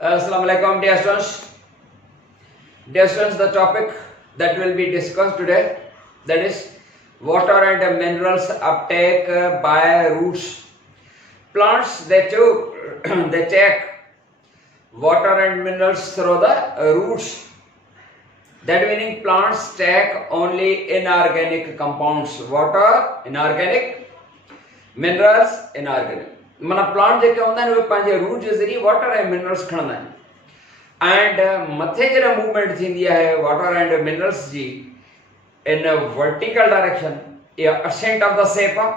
Assalamu alaikum, dear students. Dear students, the topic that will be discussed today, that is water and minerals uptake by roots. Plants they take water and minerals through the roots. That meaning plants take only inorganic compounds. Water inorganic, minerals inorganic. माना plant जेके होंदा आहिनि उहे पंहिंजे root जे ज़रिए water ऐं minerals खणंदा आहिनि and मथे जॾहिं मूवमेंट थींदी आहे वाटर एंड मिनरल्स जी इन वर्टिकल डायरेक्शन या असेंट ऑफ द शेप आहे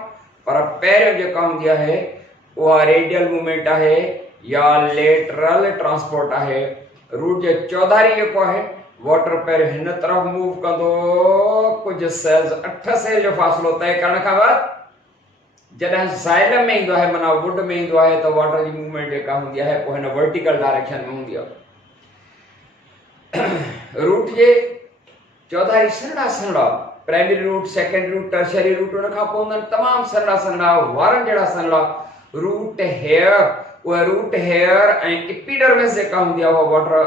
पर पहिरियों जेका हूंदी आहे उहा रेडियल मूवमेंट आहे या लेटरल ट्रांसपोर्ट आहे रूट जे चौधारी जेको आहे वाटर पहिरियों हिन तरफ़ मूव कंदो कुझु सेल्स 8 सेल जो फ़ासिलो तय करण खां बाद जॾहिं ज़ाइलम में ईंदो आहे माना वुड में ईंदो आहे त वाटर जी मूवमेंट जेका हूंदी आहे पोइ हिन वर्टिकल डायरेक्शन में हूंदी आहे रूट जे चौधारी सन्हा सन्हा primary route secondary route tertiary route उन खां पोइ हूंदा आहिनि तमामु सन्हा सन्हा वारनि जहिड़ा सन्हा रूट हेयर उहा रूट हेयर ऐं एपिडर्मिस जेका हूंदी आहे उहा वाटर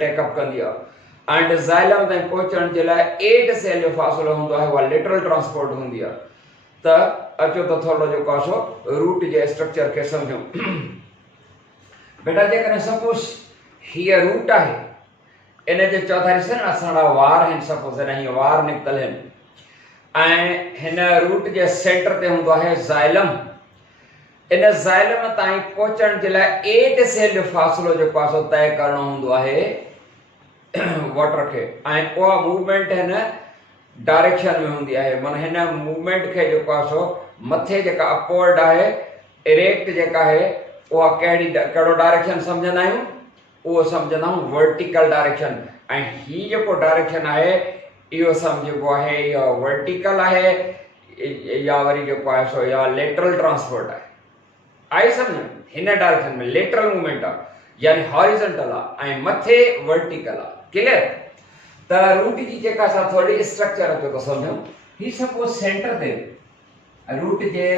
टेकअप कंदी आहे एंड ज़ाइलम ताईं पहुचण जे लाइ 8 सेल जो फ़ासिलो हूंदो आहे उहा लेटरल ट्रांसपोर्ट हूंदी आहे त अचो त थोरो जेको आहे सो रूट जे स्ट्रक्चर खे सम्झूं बेटा जेकॾहिं सपोज हीअ रूट आहे इन जे चौधारी सन्हा सन्हा वार आहिनि सपोज जॾहिं हीअ वार निकितल आहिनि ऐं हिन रूट जे सेंटर ते हूंदो आहे ज़ाइलम इन ज़ाइलम ताईं पहुचण जे लाइ 8 सेल जो फ़ासिलो जेको आहे सो तय करणो हूंदो आहे वाटर खे ऐं उहा मूवमेंट हिन डायरेक्शन में हूंदी आहे माना हिन मूवमेंट खे जेको आहे सो मथे जेका अपवर्ड आहे इरेक्ट जेका आहे उहा कहिड़ो डायरेक्शन सम्झंदा आहियूं उहो सम्झंदा आहियूं वर्टिकल डायरेक्शन ऐं हीअ जेको डायरेक्शन आहे इहो सम्झिबो आहे या वर्टिकल आहे या वरी जेको आहे सो या लेटरल ट्रांसपोर्ट आहे आई सम्झ हिन डायरेक्शन में लेटरल मूवमेंट आहे यानी हॉरिजॉन्टल आहे ऐं मथे वर्टिकल आहे क्लियर त रूट जी जेका असां थोरी स्ट्रक्चर अचो त सम्झूं ही सपोज सेंटर ते रूट जे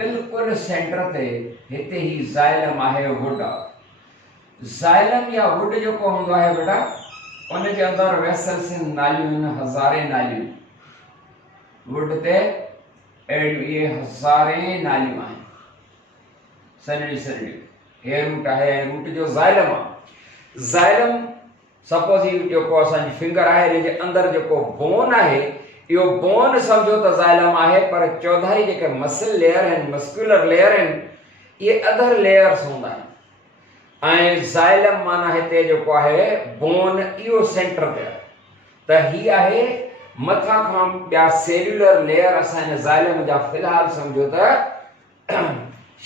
बिल्कुलु सेंटर ते हिते ही ज़ाइलम आहे वुड आहे ज़ाइलम या वुड जेको हूंदो आहे बेटा उन जे अंदरि वेसल्स नालियूं आहिनि हज़ारे नालियूं वुड ते अहिड़ियूं इहे हज़ारे नालियूं आहिनि सनड़ी सनड़ी हे रूट आहे ऐं रूट जो ज़ाइलम आहे ज़ाइलम सपोज ही जेको असांजी फिंगर आहे हिन जे अंदरि जेको बोन आहे इहो बोन सम्झो त ज़ाइलम आहे पर चौधारी जेके मसल लेयर आहिनि मस्कुलर लेयर आहिनि इहे अदर लेयर्स हूंदा आहिनि ऐं ज़ाइलम माना हिते जेको आहे बोन इहो सेंटर ते आहे त ही आहे मथां खां ॿिया सेल्युलर लेयर असां हिन ज़ाइलम जा फ़िलहाल सम्झो त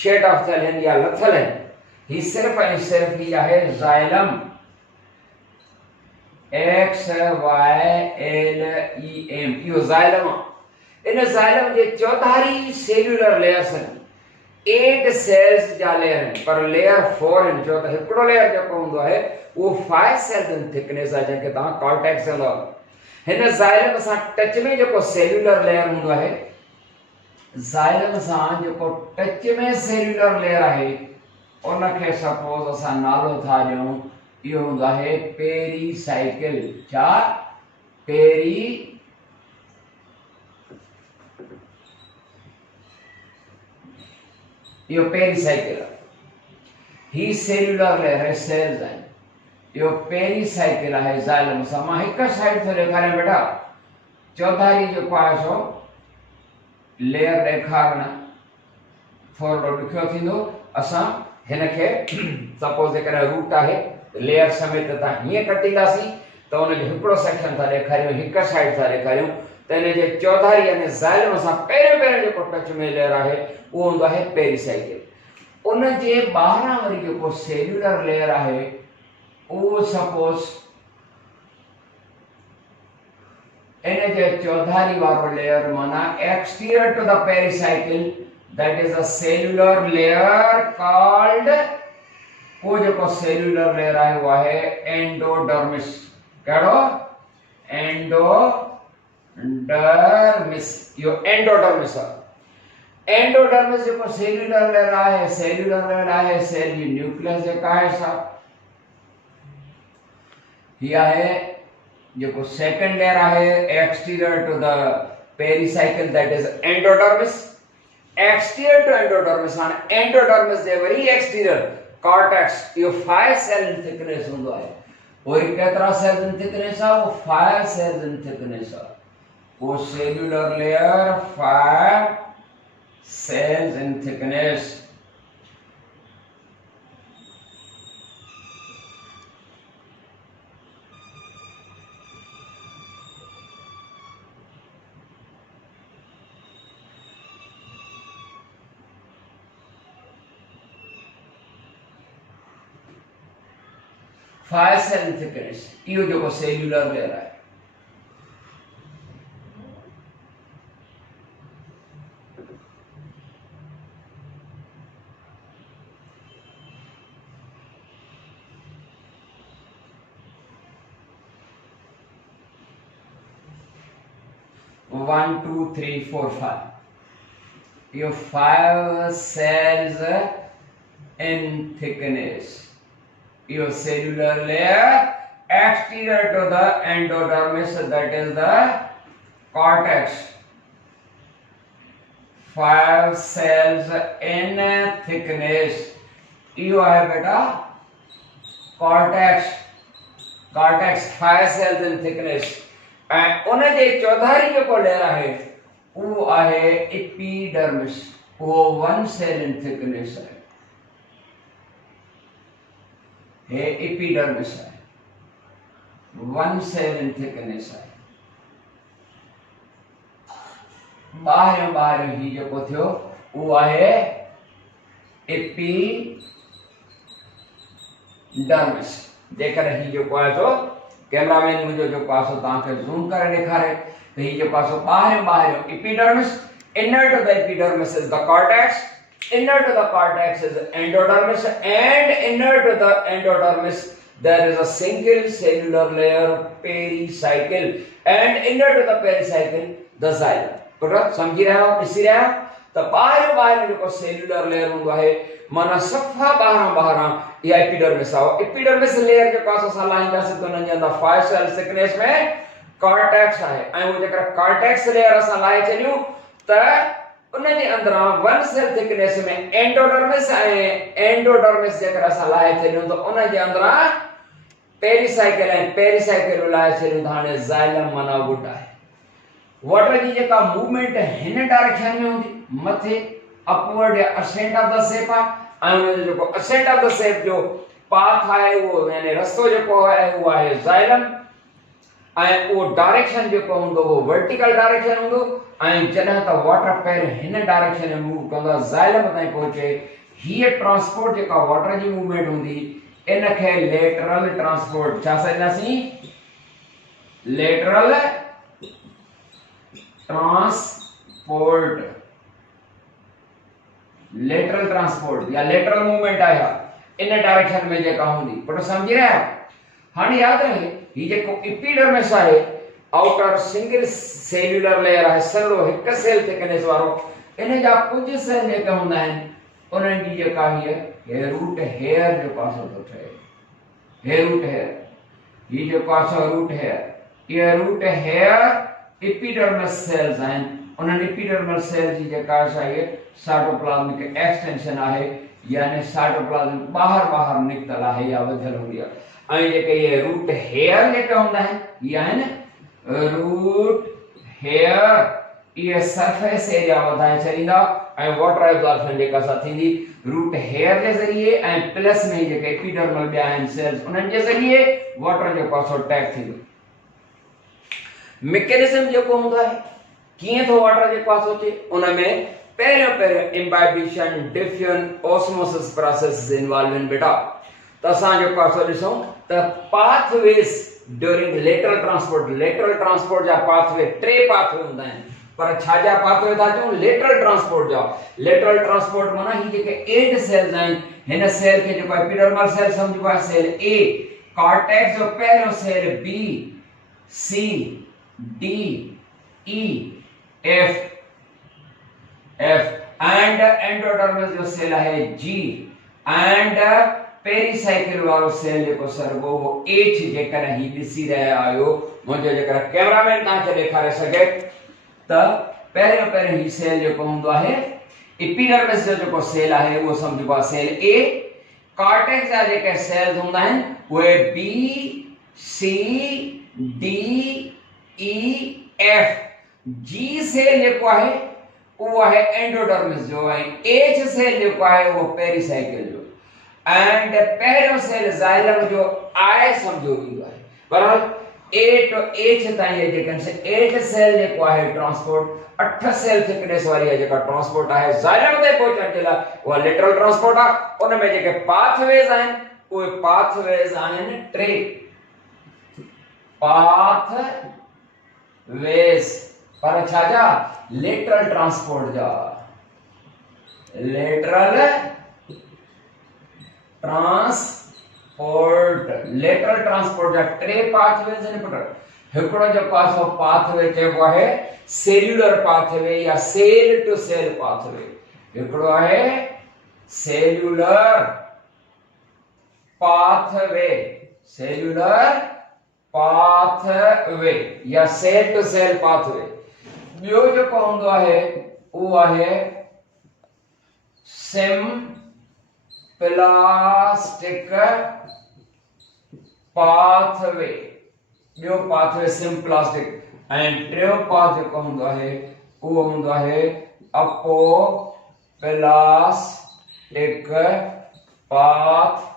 शेड ऑफ थियल आहिनि या लथल आहिनि ही सिर्फ़ ऐं सिर्फ़ ही आहे xylem X Y L E M इहो ज़ाइलम आहे इन ज़ाइलम जे चौधारी सेल्युलर लेयर्स आहिनि 8 सेल्स जा लेयर आहिनि पर लेयर 4 आहिनि छो त हिकिड़ो लेयर जेको हूंदो आहे उहो 5 सेल्स इन थिकनेस आहे जंहिंखे तव्हां कॉर्टेक्स चवंदो हिन ज़ाइलम सां टच में जेको सेल्युलर लेयर हूंदो आहे ज़ाइलम सां जेको टच में सेल्युलर लेयर आहे उनखे सपोज असां नालो था ॾियूं इहो हूंदो आहे पेरीसाइकिल छा इहो पेरीसाइकिल आहे ही सेल्युलर लेयर आहे सेल्स आहिनि इहो पेरीसाइकिल आहे ज़ाइलम सां मां हिकु साइड थो ॾेखारियां बेटा चौधारी जेको आहे सो लेयर ॾेखारणु थोरो ॾुखियो थींदो असां हिनखे सपोज जेकॾहिं रूट आहे लेयर समेत तव्हां हीअं कटींदासीं त उनजो हिकिड़ो सेक्शन था ॾेखारियूं हिकु साइड था ॾेखारियूं त हिन जे चौधारी यानी ज़ाइलम सां पहिरियों जेको टच में लेयर आहे उहो हूंदो आहे पेरीसाइकिल उन जे ॿाहिरां वरी जेको सेल्युलर लेयर आहे उहो सपोज इन जे चौधारी वारो लेयर माना exterior to the pericycle that is a cellular layer called वो जेको सेल्युलर लेयर आहे वो आहे एंडोडर्मिस कहिड़ो एंडोडर्मिस इहो एंडोडर्मिस आहे एंडोडर्मिस जेको सेल्युलर लेयर आहे सेल जी न्यूक्लियस जेका आहे सा ही आहे जेको सेकंड लेयर आहे exterior to the pericycle that is endodermis exterior to endodermis हाणे एंडोडर्मिस जे वरी एक्सटीरियर कॉर्टेक्स इहो 5 सेल इन थिकनेस हूंदो आहे वरी केतिरा सेल इन थिकनेस आहे वो 5 सेल इन थिकनेस आहे वो cellular layer 5 cells in thickness five cell thickness इहो जेको सेल्यूलर लेयर आहे one two three four five ये 5 cells in thickness your cellular layer exterior to the endodermis that is the cortex 5 cells in thickness you है बेटा cortex 5 cells in thickness and उन जे चौधारी जेको layer आहे वो आहे epidermis वो 1 सेल इन thickness है हे एपिडर्मिस है 1 सेल इन थिकनेस है बाहर ही जेको थियो वो आहे एपिडर्मिस जेकर ही जेको आहे तो कैमरामैन मुझे जो पासो ताके जूम करे दिखारे तो ये जो पासो बाहर epidermis inner to the epidermis is the cortex inner to the cortex is endodermis and inner to the endodermis there is a single cellular layer pericycle and inner to the pericycle the xylem पूरा समझी रहे हो इसी रहे तो बाहर जो cellular layer हुंदो है माना सफा बाहर ये एपिडर्मिस आओ एपिडर्मिस लेयर के पास असा लाइंदा से तो न जंदा 5 सेल थिकनेस में कॉर्टेक्स है ऐं वो जेकर कॉर्टेक्स लेयर असा लाए चलियो त उन जे अंदर 1 सेल थिकनेस में एंडोडर्मिस एंडोडर्मिस जेकर असा लाए चलियो तो उन जे अंदर पेरिसाइकिल लाए चलियो हाने जाइलम माना गुड है वाटर जी जेका मूवमेंट हिन डायरेक्शन में हुंदी मथे अपवर्ड या असेंट ऑफ द शेप है ऐं जो असेंट ऑफ द शेप जो पाथ है वो यानी रस्तो जो है वो है जाइलम ऐं वो डायरेक्शन जो हुंदो वो वर्टिकल डायरेक्शन हुंदो ऐं जॾहिं त वाटर पैर हिन डायरेक्शन में मूव कंदो जाइलम ताईं पहुचे हीअ ट्रांसपोर्ट जेका वाटर जी मूवमेंट हुंदी इन खे लेटरल ट्रांसपोर्ट छा सॾींदासीं लेटरल ट्रांसपोर्ट या लेटरल मूवमेंट आया इन डायरेक्शन में जेका हुंदी पर समझी रहे हो हाणे याद रहे ये जेको एपिडर्मिस आहे आउटर सिंगल सेल्यूलर लेयर है सरो एक सेल थिकनेस वारो इन जा कुछ सेल जेका हुंदा आहिनि उन्हनि जी जेका हीअ रूट हेयर जो पासो तो ठहे हे रूट हेयर ये जो पासो रूट हेयर ये रूट हेयर एपिडर्मिस सेल्स आहिनि उन्हनि एपिडर्मल सेल जी जेका आहे साइटोप्लाज्मिक एक्सटेंशन आहे यानी साइटोप्लाज्म बाहर निकतल आहे या वधियल हूंदी आहे ऐं जेके ये रूट हेयर जेके हूंदा आहिनि ये आहिनि रूट हेयर ये सरफेस एरिया वधाए छॾींदा ऐं वाटर एब्जॉर्प्शन जेका सा थींदी रूट हेयर जे ज़रिए ऐं प्लस में जेके एपिडर्मल ॿिया आहिनि सेल्स उन्हनि जे ज़रिए वाटर जो पासो टैग थींदो मैकेनिज्म जेको हूंदो आहे किए तो वाटर जे पास होचे उनमें पहिरियों imbibition diffusion osmosis process involve in बेटा त असां जो पासो ॾिसूं त पाथवेज ड्यूरिंग लेटरल ट्रांसपोर्ट जा पाथवे टे पाथवे हूंदा आहिनि पर छा जा पाथवे था चऊं लेटरल ट्रांसपोर्ट माना ही जेके 8 सेल्स आहिनि हिन सेल खे जेको एपिडर्मल सेल समझबो आहे सेल ए कॉर्टेक्स जो पहिरियों cell B C D E F and endodermis जो सेल है G and पेरीसाइकिल वारो सेल जेको सरबो वो एच जेकर ही ॾिसी रहिया आहियो मुंहिंजो जेकर कैमरामैन तव्हांखे ॾेखारे सघे त पहिरियों ही सेल जेको हूंदो आहे एपिडर्मिस जो जेको सेल आहे उहो सम्झिबो आहे सेल ए कॉर्टेक्स जा जेके सेल्स हूंदा आहिनि उहे B C D E F G cell जेको आहे उहो आहे एंडोडर्मिस जो ऐं एच सेल जेको आहे उहो पेरीसाइकिल जो एंड पहिरियों सेल ज़ाइलम जो आई सम्झो वेंदो आहे बहरहाल ए टू एच ताईं जेके एट सेल जेको आहे ट्रांसपोर्ट 8 सेल थिकनेस वारी आहे जेका ट्रांसपोर्ट आहे ज़ाइलम ते पहुचण जे लाइ उहा लेटरल ट्रांसपोर्ट आहे उन में जेके पाथवेज आहिनि उहे पाथवेज आहिनि 3 पाथवेज पर छा जा लेटरल ट्रांसपोर्ट जा लेटरल ट्रांसपोर्ट जा 3 पाथवेज आहिनि पुट हिकड़ो जो पासो पाथवे चइबो आहे सेल्यूलर पाथवे या सेल टू सेल पाथवे हिकड़ो आहे सेल्यूलर पाथवे या सेल टू सेल पाथवे ॿियो जेको हूंदो आहे उहो आहे सिम्प्लास्टिक पाथवे ॿियो पाथवे सिम्प्लास्टिक ऐं टियों पाथ जेको हूंदो आहे उहो हूंदो आहे अपोप्लास्टिक पाथवे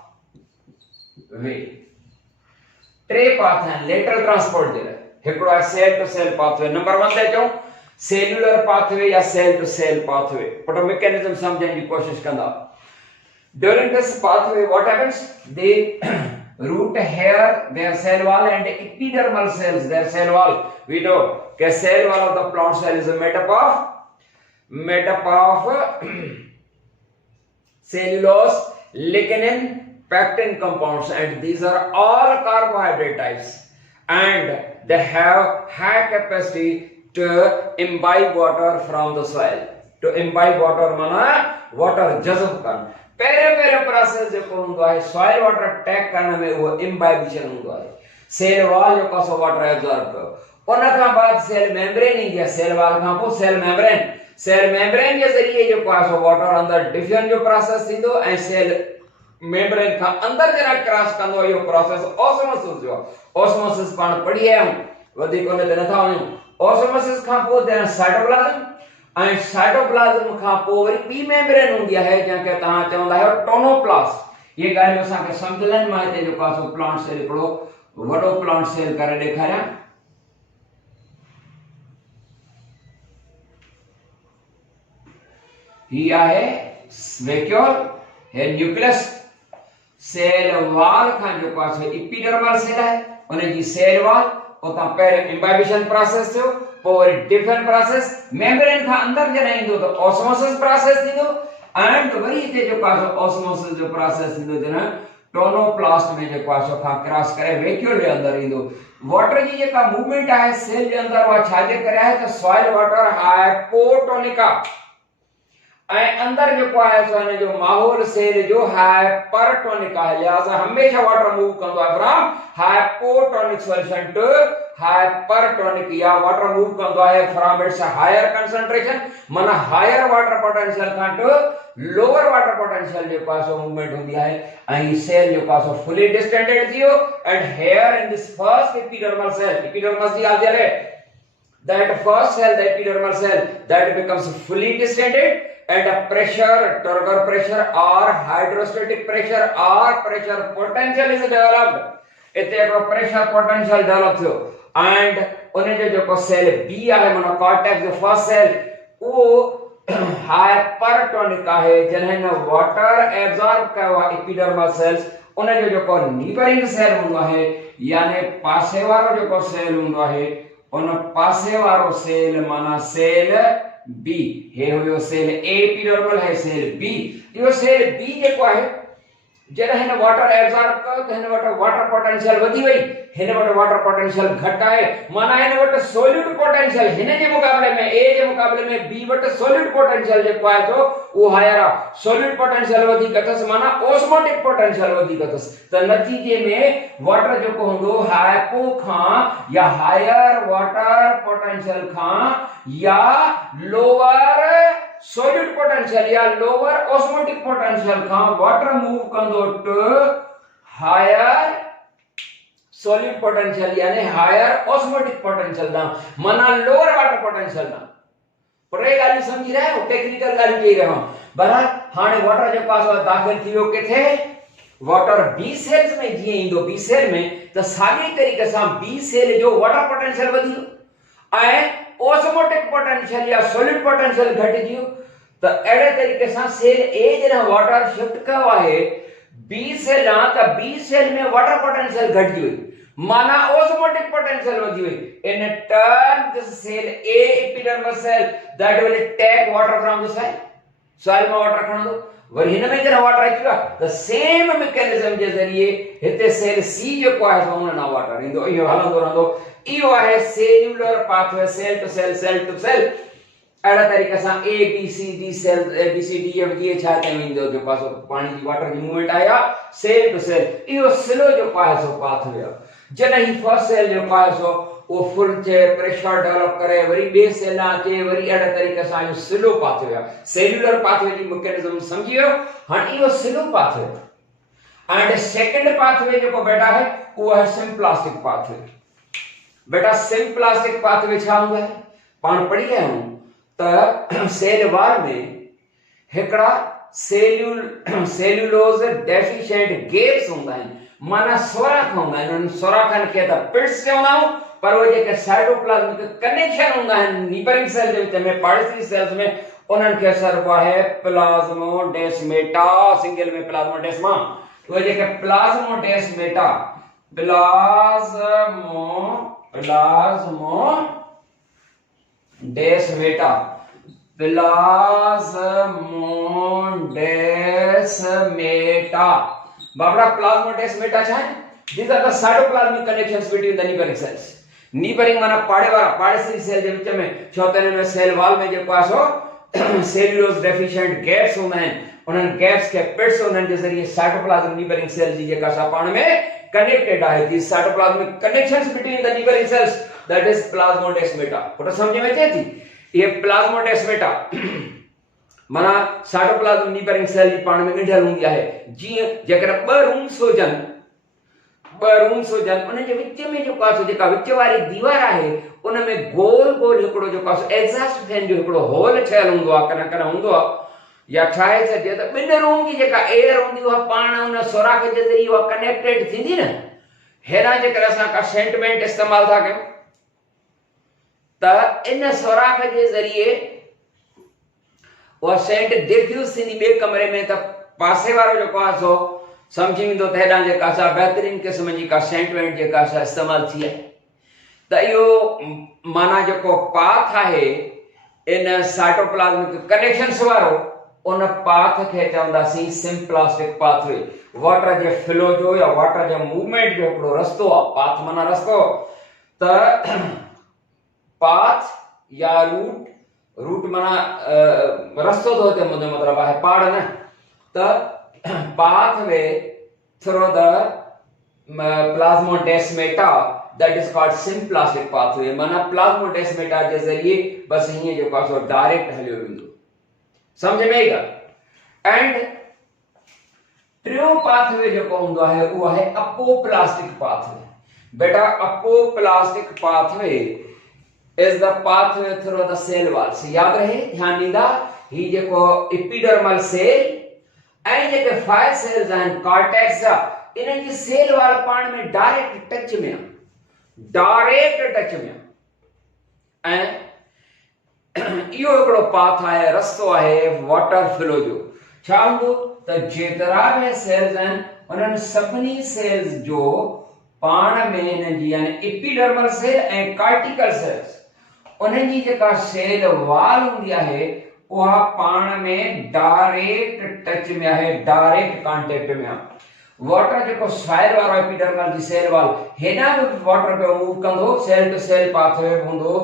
3 पाथ आहिनि लेटरल ट्रांसपोर्ट जे लाइ हिकड़ो आहे cell to cell pathway number 1 ते अचूं सेल्यूलर पाथवे या सेल टू सेल पाथवे पर मैकेनिज्म समझण जी कोशिश कंदा during this pathway what happens they root hair their cell wall and epidermal cells their cell wall we know the cell wall of the plant cell is made up of cellulose lignin pectin compounds and these are all carbohydrate types and they have high capacity to imbibe water from the soil to imbibe water mana water jazb kan पहले process जेको हूंदो आहे soil water टैक करण में वो imbibition हूंदो आहे cell wall जो कसो वाटर एब्जॉर्ब कयो उन खां बाद सेल मेम्ब्रेन ईंदी आहे सेल वॉल खां पोइ सेल मेम्ब्रेन जे ज़रिए जेको आहे सो वाटर अंदर डिफ्यूजन जो प्रोसेस थींदो ऐं सेल मेम्ब्रेन खां अंदर जरा क्रॉस कंदो इहो प्रोसेस ऑस्मोसिस जो ऑस्मोसिस पाण पढ़ी आहियूं वधीक उन ते नथा वञूं ऑस्मोसिस खां पोइ जरा साइटोप्लाज्म ऐं साइटोप्लाज्म खां पोइ वरी ॿी मेम्ब्रेन हूंदी आहे जंहिंखे तव्हां चवंदा आहियो टोनोप्लास्ट इहे ॻाल्हियूं असांखे सम्झनि मां हिते जेको आहे सो प्लांट सेल हिकिड़ो वॾो प्लांट सेल करे ॾेखारियां ही आहे वैक्यूल हे न्यूक्लियस सेल वॉल खां जेको आहे सो एपिडर्मल सेल आहे उन जी सेल वॉल उतां पहिरियों इम्बाइबिशन प्रोसेस थियो पोइ वरी डिफ्यूजन प्रोसेस मेम्ब्रेन खां अंदर जॾहिं ईंदो त ऑस्मोसिस प्रोसेस थींदो एंड वरी हिते जेको आहे ऑस्मोसिस जो प्रोसेस थींदो जॾहिं टोनोप्लास्ट में जेको आहे सो खां क्रॉस करे वैक्यूल जे अंदर ईंदो वाटर जी जेका मूवमेंट आहे सेल जे अंदर उहा छाजे करे आहे त सॉइल वाटर हाइपोटोनिक आहे ऐं अंदर जेको आहे सो हिन जो माहौल सेल जो हाइपरटोनिक आहे लिहाज़ा हमेशा वाटर मूव कंदो आहे from hypotonic solution to hypertonic या वाटर मूव कंदो आहे फ्रॉम इट्स हायर कंसंट्रेशन माना हायर वाटर पोटेंशियल खां टू लोअर वाटर पोटेंशियल जेको आहे सो मूवमेंट हूंदी आहे ऐं सेल जेको आहे सो फुली डिस्टेंडेड थियो and here in this first epidermal cell epidermis जी object that first cell the epidermal cell that becomes fully distended at a pressure turgor pressure or hydrostatic pressure or pressure potential is developed ite ek pressure potential develop thyo and one jo jeko cell b ahe mano cortex the first cell wo hypertonic ahe janhen water absorb kayo epidermal cells one jo jeko neighboring cell hundo ahe yani paase waro jeko cell hundo ahe उन पासे वारो cell माना cell B हे हुयो cell A epidermal है cell B यो cell B जेको आहे जॾहिं हिन वाटर एब्जॉर्ब कयो त हिन वटि वाटर पोटेंशियल वधी वई, हिन वटि वाटर पोटेंशियल घटि आहे, माना हिन वटि सोल्यूट पोटेंशियल हिन जे मुक़ाबले में ए जे मुक़ाबले में बी वटि सोल्यूट पोटेंशियल जेको आहे तो उहो हायर आहे। सोल्यूट पोटेंशियल वधीक अथसि माना ऑस्मोटिक पोटेंशियल वधीक अथसि, त नतीजे में वाटर जेको हूंदो हाइपो खां या हायर वाटर पोटेंशियल खां या लोअर सोल्यूट पोटेंशियल या लोअर ऑस्मोटिक पोटेंशियल खां वाटर मूव कंदो टू हायर सोल्यूट पोटेंशियल यानी हायर ऑस्मोटिक पोटेंशियल दा, माना लोअर वाटर पोटेंशियल दा। पर ये गाली समझी रहे हो, टेक्निकल गाली कही रहा हूं। बहरहाल हाने वाटर जो पास दाखिल थी वियो किथे, वाटर बी सेल्स में जीअं ईंदो बी सेल में त साॻी तरीक़े सां बी सेल जो वाटर पोटेंशियल वधियो ऐं ऑस्मोटिक पोटेंशियल या सोल्यूट पोटेंशियल घटिजियो। त अहिड़े तरीक़े सां सेल ए जॾहिं वाटर शिफ्ट कयो आहे बी सेल त बी सेल में वाटर पोटेंशियल घटिजी वई, माना ऑस्मोटिक पोटेंशियल वधी वई। In turn this cell A epidermal cell that will take water from the soil, soil में वाटर खणंदो, वरी हिन में जॾहिं वाटर अची वियो त सेम मैकेनिज्म जे ज़रिए हिते सेल सी जेको आहे सो हुन में वाटर ईंदो, इहो हलंदो रहंदो। इहो आहे cellular pathway, cell to cell, cell to cell. अहिड़े तरीक़े सां A B C D cell, A B C D F G छा चईंदो जो पासो पानी जी वाटर जी मूवमेंट आया सेल टू सेल, इहो स्लो जेको आहे सो पाथवे आहे। जॾहिं फर्स्ट सेल जेको आहे सो वो फुल चे प्रेशर डेवलप करे वरी बे सेल अचे वरी अहिड़े तरीक़े सां इहो स्लो पाथवे आहे। सेल्यूलर पाथवे जी मैकेनिज्म समझी वियो, हाणे इहो slow pathway. And second pathway जेको बेटा है वो है सिंप्लास्टिक पाथवे। बेटा सिंप्लास्टिक पाथवे छा हूंदो आहे, पाण पढ़ी रहिया आहियूं त सेल वाल में हिकड़ा सेल्यूलोज डेफिशिएंट गैप्स हूंदा आहिनि, माना सोराख हूंदा आहिनि। उन सोराखनि खे त पिट्स चवंदा आहियूं, पर वो जेके साइटोप्लाज्मिक कनेक्शन हूंदा आहिनि नीबरिंग सेल जे विच में, पार्टिकल सेल्स में, उन्हनि खे सर्व आहे प्लाज्मोडेस्मेटा, सिंगल में प्लाज्मोडेस्मा। वो जेके प्लाज्मोडेस्मेटा बाबड़ा प्लाज्मोडेस्मेटा छा है? These are the cytoplasmic connections between the neighboring cells. Neighboring माना पाड़े वाला पाड़ेसरी सेल जे विच में चौथे में सेल वॉल में जेको आहे सो सेल्यूलोज डेफिशिएंट गैप्स हूंदा आहिनि, उन्हनि गैप्स खे पिट्स उन्हनि जे ज़रिए साइटोप्लाज्म नीबरिंग सेल जी जेका सा पाण में कनेक्टेड आहे। The cytoplasmic connections between the neighbouring cells that is plasmodesmata. पुट समझ में अचे थी? ये प्लाज्मोडेस्मेटा माना साइटोप्लाज्म नीबरिंग सेल जी पाण में ॻंढियल हूंदी आहे। जीअं जेकर ॿ रूम्स हुजनि उन जे विच में जेको आहे जेका विच वारी दीवार आहे उन में गोल गोल हिकिड़ो जेको आहे एग्जॉस्ट फैन जो हिकिड़ो होल ठहियल हूंदो आहे, कन कन हूंदो आहे, या ठाहे छॾिजे त ॿिनि रूम जी जेका एयर हूंदी उहा पाण उन सोराख जे ज़रिए उहा कनेक्टेड थींदी न। हेॾां जेकर असां का सेंटमेंट इस्तेमालु था कयूं त इन सोराख जे ज़रिए उहा सेंट डिफ्यूज़ थींदी ॿिए कमरे में, त पासे वारो जेको आहे सो समझी वेंदो त हेॾां जेका सा बहितरीन क़िस्म जी का सेंटमेंट जेका सा इस्तेमालु थी आहे। त इहो माना जेको पाथ आहे इन साइटोप्लाज्मिक कनेक्शंस वारो, उन पाथ खे चवंदासीं सिंप्लास्टिक पाथवे। वाटर जे फ्लो जो या वाटर जे मूवमेंट जो हिकिड़ो रस्तो आहे, पाथ माना रस्तो। त पाथ या रूट माना रस्तो तो हिते मुंहिंजो मतिलबु आहे पाड़ न। त pathway through the plasmodesmata that is called symplastic pathway, माना प्लाज्मोडेस्मेटा जे ज़रिए बस हीअं जेको आहे सो डायरेक्ट हलियो वेंदो। समझ में आई ॻाल्हि? एंड टियों पाथवे जेको हूंदो आहे उहो आहे अपोप्लास्टिक पाथवे। बेटा अपोप्लास्टिक pathway is the pathway through the cell walls। याद रहे, ध्यान ॾींदा, ही जेको एपिडर्मल सेल ऐं जेके फाइव सेल्स आहिनि कॉर्टेक्स जा, इन्हनि जी सेल वाल पाण में डायरेक्ट टच में आहे। ऐं इहो हिकिड़ो पाथ आहे, रस्तो आहे वाटर फ्लो जो। छा हूंदो त जेतिरा बि सेल्स आहिनि उन्हनि सभिनी सेल्स जो पाण में हिन जी यानी एपिडर्मल सेल ऐं कार्टिकल सेल्स, उन्हनि जी जेका सेल वाल हूंदी आहे उहा पाण में डायरेक्ट टच में आहे, डायरेक्ट कांटेक्ट में आहे। वाटर जेको सॉइल वारो एपिडर्मल जी सेल वॉल हेना बि वाटर पे मूव कंदो सेल टू सेल पाथवे हूंदो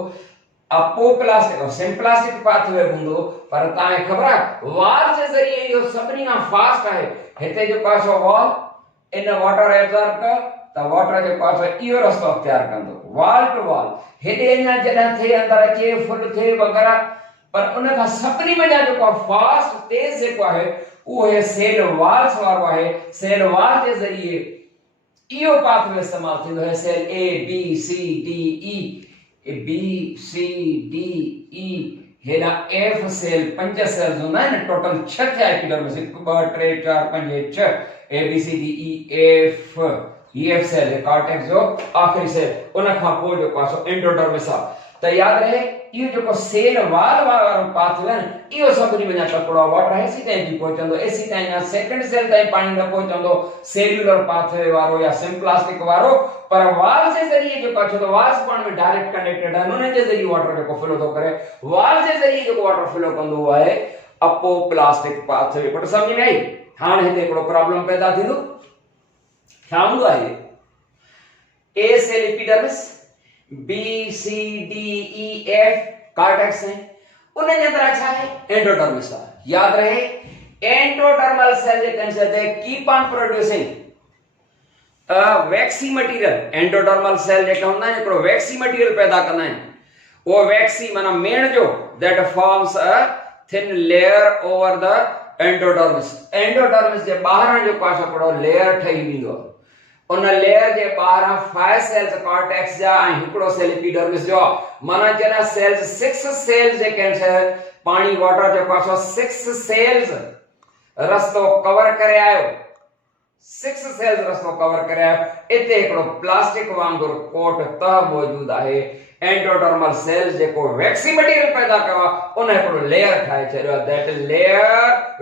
अपोप्लास्टिक और सिम्प्लास्टिक पाथवे हूंदो पर ताए खबर आहे वॉल जे ज़रिए इहो सभिनी खां फास्ट आहे हिते जो पासो वॉल इन वाटर एब्जॉर्ब कर त वाटर जे पासो इहो रस्तो अख्तियार कंदो वॉल टू वॉल हेडे अञा जॾहिं थे अंदर अचे फुल थे वगैरह पर उन खां सभिनी मञा जेको फास्ट तेज जेको आहे वो है सेल वॉल्स वारो आहे सेल वॉल जे ज़रिए इहो पाथवे इस्तेमाल थींदो है cell A B C D E B C D E हेडा एफ सेल 5 सेल्स हूंदा आहिनि टोटल 6 थिया epidermis 1 2 3 4 5 6 A B C D E F F cell cortex जो आखिरी सेल उन खां पोइ जो पासो एंडोडर्मिस आहे त याद रहे इहो जेको सेल वॉल वारो पाथवे आहिनि इहो सभिनी वञा तकिड़ो वाटर एसी ताईं जी पहुचंदो एसी ताईं या सेकंड सेल ताईं पाणी न पहुचंदो सेल्यूलर पाथवे वारो या सिम्प्लास्टिक वारो पर वॉल जे ज़रिए जो पाछो तो वॉल्स पाण में डायरेक्ट कनेक्टेड आहिनि उन जे ज़रिए वाटर जेको फ्लो थो करे वॉल जे ज़रिए जेको वाटर फ्लो कंदो आहे अपोप्लास्टिक पाथवे पर समझ में आई हाणे हिते हिकिड़ो प्रॉब्लम पैदा थींदो छा हूंदो आहे A cell epidermis B C D E F cortex है उन जे अंदर अच्छा है एंडोडर्मिस आहे याद रहे एंडोडर्मल सेल जे कंसेप्ट है keep on producing waxy material endodermal cell जेका हूंदा आहिनि हिकिड़ो वैक्सी मटेरियल पैदा कंदा आहिनि उहो वैक्सी माना मेण जो that forms a thin layer over the endodermis जे ॿाहिरां जो पासो हिकिड़ो लेयर ठही वेंदो आहे उन लेयर जे ॿाहिरां 5 सेल्स कॉर्टेक्स जा ऐं हिकिड़ो सेल एपिडर्मिस जो माना जॾहिं सेल्स 6 सेल्स जेके आहिनि पाणी वाटर जो पासो 6 सेल्स रस्तो कवर करे आयो 6 सेल्स रस्तो कवर करे आयो इते हिकिड़ो प्लास्टिक वांगुरु कोट तह मौजूद आहे एंडोडर्मल सेल्स जेको वैक्सी मटेरियल पैदा कयो उन हिकिड़ो लेयर ठाहे छॾियो that layer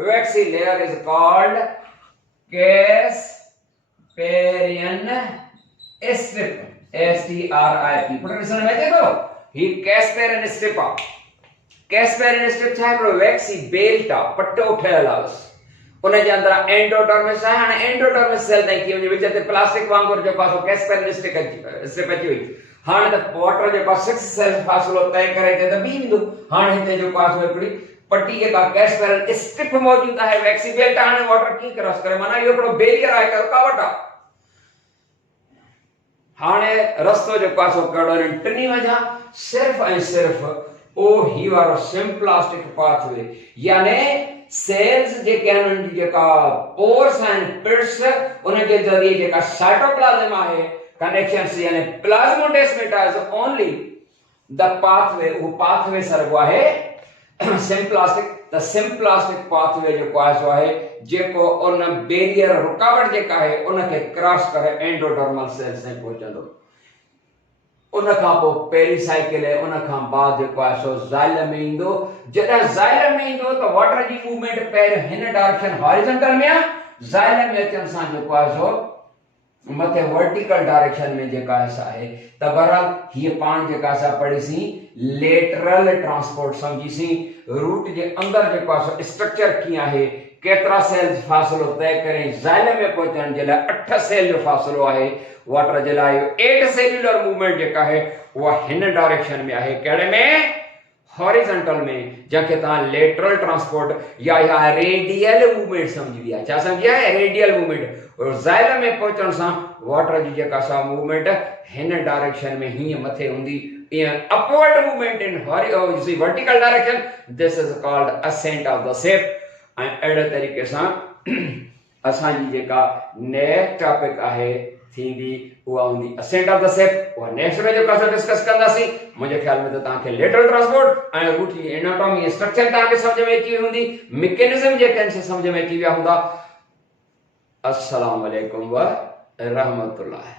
waxy layer is called Casparian strip S T R I P पर ॾिसण में अचे थो ही कैस्पेरियन स्ट्रिप आहे कैस्पेरियन स्ट्रिप छा आहे वैक्सी बेल्ट आहे पट्टो ठहियल आहे उन जे अंदर एंडोडर्मिस आहे हाणे एंडोडर्मिस सेल ताईं की वञे विच ते प्लास्टिक वांगुरु जेको आहे कैस्पेरियन स्ट्रिप अची वई हाणे त वाटर जेको 6 सेल्स फासलो तय करे ते त बी वेंदो हाणे हिते जो पासो हिकिड़ी पट्टी जेका कैस्पेरियन स्ट्रिप मौजूद आहे वैक्सी बेल्ट हाणे वाटर कीअं क्रॉस करे माना इहो हिकिड़ो बैरियर आहे हिकु रुकावट आहे हाणे रस्तो जो पासो कहिड़ो आहिनि टिनी वजह सिर्फ़ ऐं सिर्फ़ ओ ही वारो सिम्प्लास्टिक पाथवे यानी सेल्स जेके आहिनि उनजी जेका पोर्स आहिनि पिट्स उन जे ज़रिए जेका साइटोप्लाज्म आहे कनेक्शंस यानी plasmodesmata is only the pathway वो पाथवे सर्व आहे सिम्प्लास्टिक द सिम्प्लास्टिक पाथवे जेको आहे सो आहे जेको उन बैरियर रुकावट जेका आहे उनखे क्रॉस करे एंडोडर्मल सेल्स ताईं पहुचंदो उन खां पोइ पेरिसाइकिल आहे उन खां बाद जेको आहे सो ज़ाइलम में ईंदो जॾहिं ज़ाइलम में ईंदो त वाटर जी मूवमेंट पहिरियों हिन डायरेक्शन हॉरिजॉन्टल में आहे ज़ाइलम में अचण सां जेको आहे सो मथे वर्टिकल डायरेक्शन में जेका आहे त बहरहाल हीअ पाण जेका असां पढ़ीसीं लेटरल ट्रांसपोर्ट समझीसीं रूट जे अंदर जेको आहे सो स्ट्रक्चर कीअं आहे केतिरा सेल्स फासलो तय करे ज़ाइलम में पहुचण जे लाइ 8 सेल जो फासलो आहे वाटर जे लाइ 8 सेल्युलर मूवमेंट जेका आहे उहा हिन डायरेक्शन में आहे कहिड़े में हॉरिजॉन्टल में जंहिंखे तव्हां लेटरल ट्रांसपोर्ट या रेडियल मूवमेंट समझी आहे छा समझी आहे रेडियल मूवमेंट और ज़ाइलम में पहुचण सां वाटर जी जेका सा मूवमेंट हिन डायरेक्शन में हीअं मथे हूंदी upward movement in vertical direction this is called ascent of the sap ऐं अहिड़े तरीक़े सां असांजी जेका नेक्स्ट टॉपिक आहे थींदी उहा हूंदी असेंट ऑफ द शिप उहा नेक्स्ट में जेको असां डिस्कस कंदासीं मुंहिंजे ख्याल में त तव्हांखे लेटरल ट्रांसपोर्ट ऐं रूट जी एनाटॉमी स्ट्रक्चर तव्हांखे सम्झ में अची वई हूंदी मैकेनिज्म जेके आहिनि सम्झ में अची विया हूंदा अस्सलाम वालेकुम व रहमतुल्लाह